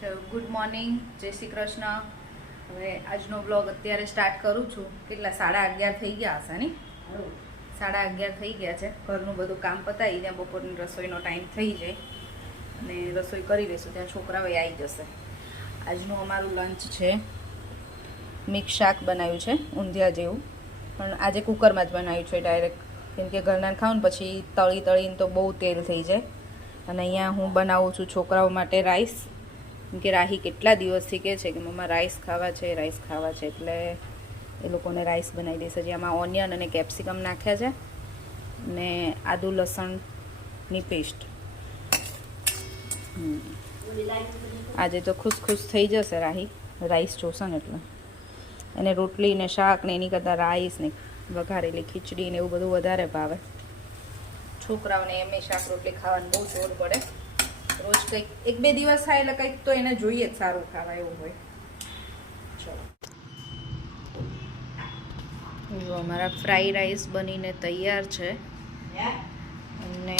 Good morning, જય શ્રી કૃષ્ણ. હવે આજનો બ્લોગ અત્યારે સ્ટાર્ટ કરું છું. કેટલા 11:30 થઈ ગયા હશે ને? 11:30 થઈ ગયા છે. ઘરનું બધું કામ પતાવી ત્યાં બપોરની રસોઈનો ટાઈમ થઈ જાય અને રસોઈ કરી લઈશું ત્યાં છોકરાઓ આવી જશે. આજનું અમારું લંચ છે, મિક્સ શાક બનાવ્યું છે ઊંધિયા જેવું, પણ આજે કુકરમાં જ બનાવ્યું છે ડાયરેક્ટ, કેમ કે ઘરના ખાઉં ને પછી તળીને તો બહુ તેલ થઈ જાય. અને અહીંયા હું બનાવું છું છોકરાઓ માટે રાઈસ, કેમ કે રાહી કેટલા દિવસથી કહે છે કે મમ્મા રાઈસ ખાવા છે, એટલે એ લોકોને રાઈસ બનાવી દઈશ. હજી આમાં ઓનિયન અને કેપ્સિકમ નાખ્યા છે ને આદુ લસણની પેસ્ટ. આજે તો ખુશ થઈ જશે રાહી, રાઈસ જોશે ને એટલે. એને રોટલી ને શાક ને એની કરતાં રાઈસ ને વઘારેલી ખીચડી ને એવું બધું વધારે ભાવે. છોકરાઓને એમ શાક રોટલી ખાવાનું બહુ જોર પડે. રોજ કંઈક 1-2 દિવસ થાય એટલે કંઈક તો એને જોઈએ જ સારું ખાવા એવું હોય. ચલો, અમારા ફ્રાઈ રાઈસ બનીને તૈયાર છે અને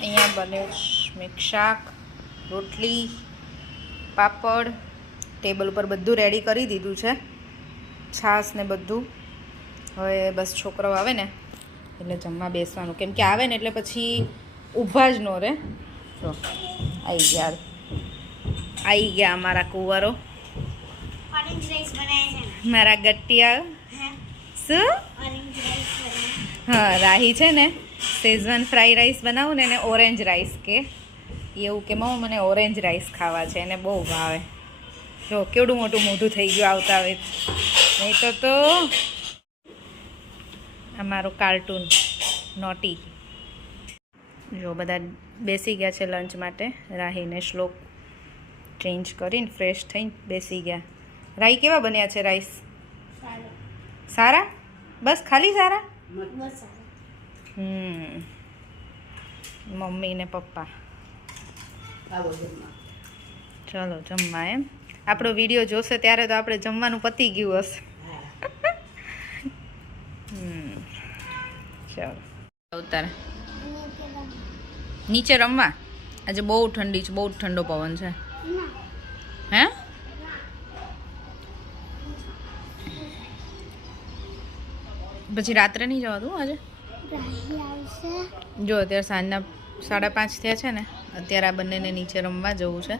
અહીંયા બન્યું મિક્સ શાક, રોટલી, પાપડ, ટેબલ ઉપર બધું રેડી કરી દીધું છે, છાશ ને બધું. હવે બસ છોકરાઓ આવે ને એટલે જમવા બેસવાનું, કેમ કે આવે ને એટલે પછી ઊભા જ ન રહે. જો આવી ગયા અમારા કુંવરો, મારા ગટિયા. શું? હા, રાહી છે ને શેઝવાન ફ્રાઈ રાઈસ બનાવું ને એને ઓરેન્જ રાઈસ કે, એવું કે મમ્મા મને ઓરેન્જ રાઈસ ખાવા છે, એને બહુ ભાવે. જો કેવડું મોટું મોઢું થઈ ગયું આવતા આવે, નહીં તો અમારું કાર્ટૂન નોટી. જો બધા બેસી ગયા છે લંચ માટે. રાહીને શ્લોક ચેન્જ કરીને ફ્રેશ થઈને બેસી ગયા. રાહી કેવા બન્યા છે રાઈસ? સારા? બસ ખાલી સારા? મમ્મી ને પપ્પા ચલો જમવા. એમ આપણો વિડીયો જોશે ત્યારે તો આપણે જમવાનું પતી ગયું હશે. ચાલો ઉતારે નીચે રમવા. આજે બહુ ઠંડી છે, બહુ ઠંડો પવન છે. હે પછી રાત્રે નહીં જવાતું આજે. જો અત્યારે સાંજના 5:30 થયા છે ને, અત્યારે આ બંનેને નીચે રમવા જવું છે.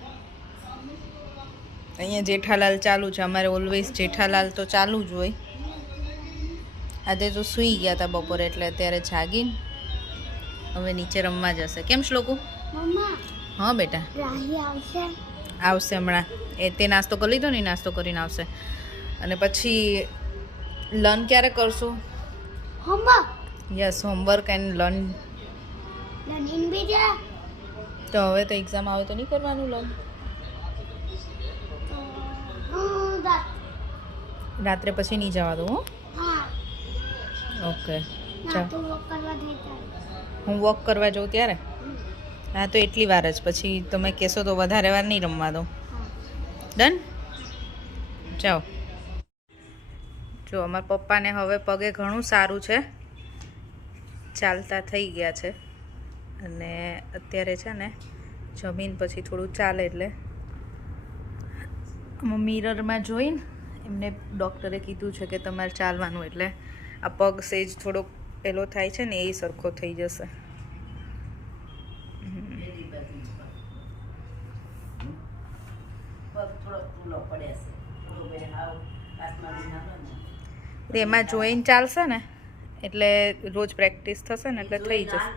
અહીંયા જેઠાલાલ ચાલુ છે, અમારે ઓલવેઝ જેઠાલાલ તો ચાલુ જ હોય. આજે તો સૂઈ ગયા હતા બપોરે એટલે અત્યારે જાગીને હવે નીચે રમવા જશે. કેમ શ્લોકુ? હા બેટા, આવશે હમણાં. એ તે નાસ્તો કરી લીધો ને, નાસ્તો કરીને આવશે. અને પછી લર્ન ક્યારે કરશું? Yes, homework and learn. તો હવે તો એક્ઝામ આવે તો નહીં કરવાનું લર્ન? રાત્રે પછી નહીં જવા દઉં. ઓકે, ચાલ. હું વોક કરવા જાઉં ત્યારે? હા, તો એટલી વાર જ. પછી તમે કહેશો તો વધારે વાર નહીં રમવા દો. ડન? જાઓ. જો અમારા પપ્પાને હવે પગે ઘણું સારું છે, ચાલતા થઈ ગયા છે. અને અત્યારે છે ને જમીન પછી થોડું ચાલે એટલે મિરરમાં જોઈને એમને ડૉક્ટરે કીધું છે કે તમારે ચાલવાનું, એટલે આ પગ સેજ થોડોક પેલો થાય છે ને એ સરખો થઈ જશે. એમાં જોઈને ચાલશે ને એટલે રોજ પ્રેક્ટિસ થશે ને એટલે થઈ જશે.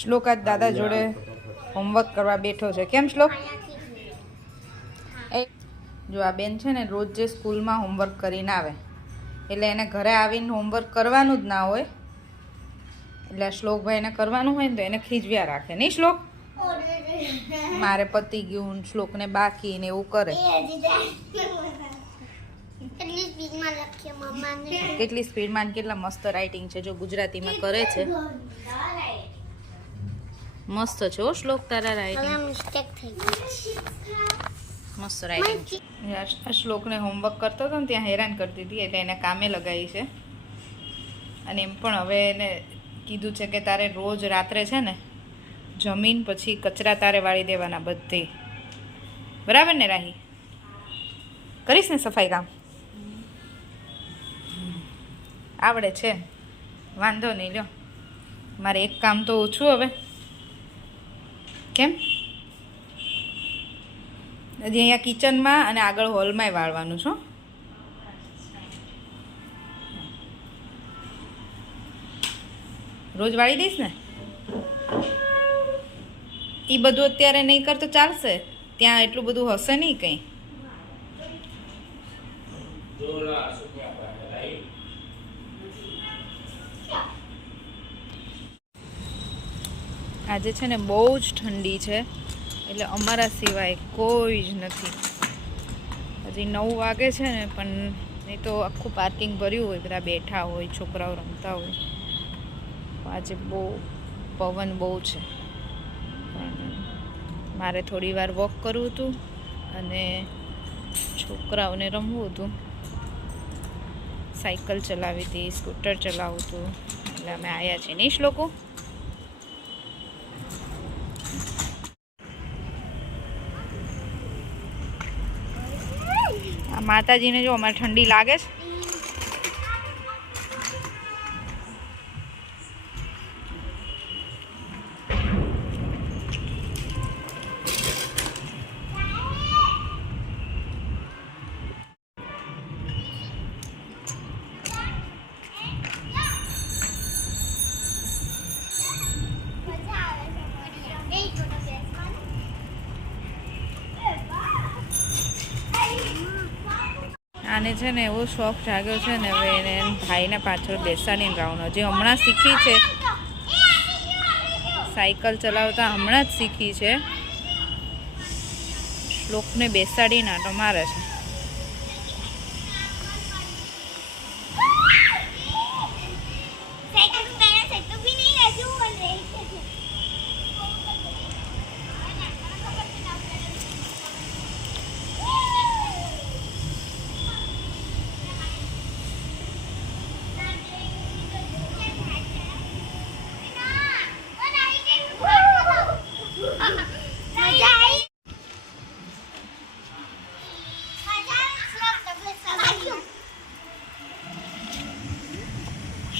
શ્લોક આજ દાદા જોડે હોમવર્ક કરવા બેઠો છે. કેમ શ્લોક? જો આ બેન છે ને રોજ જે સ્કૂલમાં હોમવર્ક કરીને આવે એટલે એને ઘરે આવીને હોમવર્ક કરવાનું જ ના હોય, એટલે આ શ્લોકભાઈને કરવાનું હોય ને તો એને ખીજવ્યા રાખે. નહીં શ્લોક? મારે પતી ગયું, શ્લોકને બાકી ને એવું કરે. કેટલી સ્પીડમાં કેટલા મસ્ત રાઇટિંગ છે. જો ગુજરાતીમાં કરે છે, મસ્ત છે હો શ્લોક તારા રાઇટિંગ. મસ્ત રાઇટિંગ છે. આ શ્લોકને હોમવર્ક કરતો હતો ને ત્યાં હેરાન કરતી હતી એટલે એને કામે લગાવી છે. અને એમ પણ હવે એને કીધું છે કે તારે રોજ રાત્રે છે ને જમીન પછી કચરા તારે વાળી દેવાના બધે. બરાબર ને રાહી? કરીશ ને સફાઈ કામ? આવડે છે, વાંધો નહીં. લ્યો, મારે એક કામ તો ઓછું હવે. કેમ? હજી અહીંયા કિચનમાં અને આગળ હોલમાંય વાળવાનું છો. રોજ વાળી દઈશ ને? એ બધું અત્યારે નહીં કરતો ચાલશે? ત્યાં એટલું બધું હશે નહીં કંઈ. આજે છે ને બહુ જ ઠંડી છે, એટલે અમારા સિવાય કોઈ જ નથી. હજી 9 વાગે છે ને, પણ નહીં તો આખું પાર્કિંગ ભર્યું હોય, બધા બેઠા હોય, છોકરાઓ રમતા હોય. આજે બહુ પવન બહુ છે, પણ મારે થોડી વાર વોક કરવું હતું અને છોકરાઓને રમવું હતું. સાયકલ ચલાવી હતી, સ્કૂટર ચલાવવું હતું, એટલે અમે આવ્યા છીએ. નહીં લોકો? આ માતાજીને જો અમારે ઠંડી લાગે છે. આને છે ને એવો શોખ જાગ્યો છે ને, હવે એને ભાઈના પાછળ બેસાડીને રાવનો. હજી હમણાં શીખી છે સાયકલ ચલાવતા, હમણાં જ શીખી છે. શ્લોકને બેસાડીને આંટો મારે છે.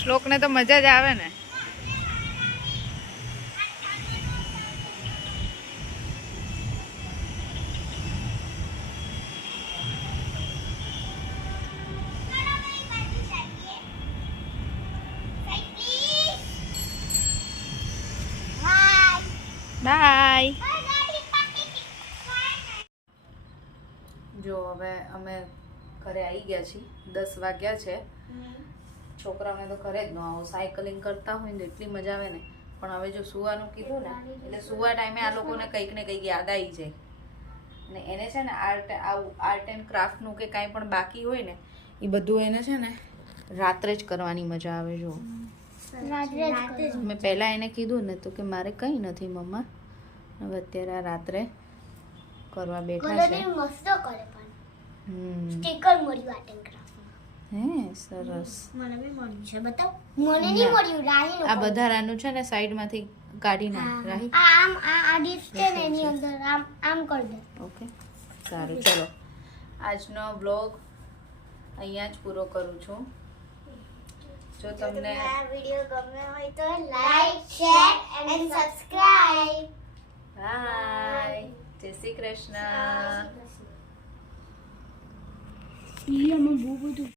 શ્લોકને તો મજા જ આવે ને. બાય. જો હવે અમે ઘરે આવી ગયા છીએ. 10 વાગ્યા છે. છોકરાઓને તો ઘરે જ ન આવો, સાયકલિંગ કરતા હોય ને એટલી મજા આવે ને. પણ હવે જો સુવાનું કીધું ને, એટલે સુવા ટાઈમે આ લોકોને કંઈક ને કંઈક યાદ આવી જાય. ને એને છે ને આર્ટ એન્ડ ક્રાફ્ટનું કે કાંઈ પણ બાકી હોય ને, એ બધું એને છે ને રાત્રે જ કરવાની મજા આવે. જો મેં પહેલાં એને કીધું ને તો કે મારે કંઈ નથી મમ્મા, હવે અત્યારે આ રાત્રે કરવા બેઠા છે. સ્ટીકર મળ્યું આર્ટ એન્ડ ક્રાફ્ટ. હે સરસ. મને બી મળ્યું છે, બતાવ. મને નહીં મળ્યું, રાહી. આ વધારાનું છે ને સાઈડમાંથી કાઢી નાખ રાહી. આ ડીશ છે ને એની અંદર આમ કરી દે. ઓકે, સારું. ચલો, આજનો બ્લોગ અહીંયા જ પૂરો કરું છું. જો તમને આ વિડિયો ગમે હોય તો like, share and subscribe. Bye. જય શ્રી કૃષ્ણ. ઈ અમે બહુ બધું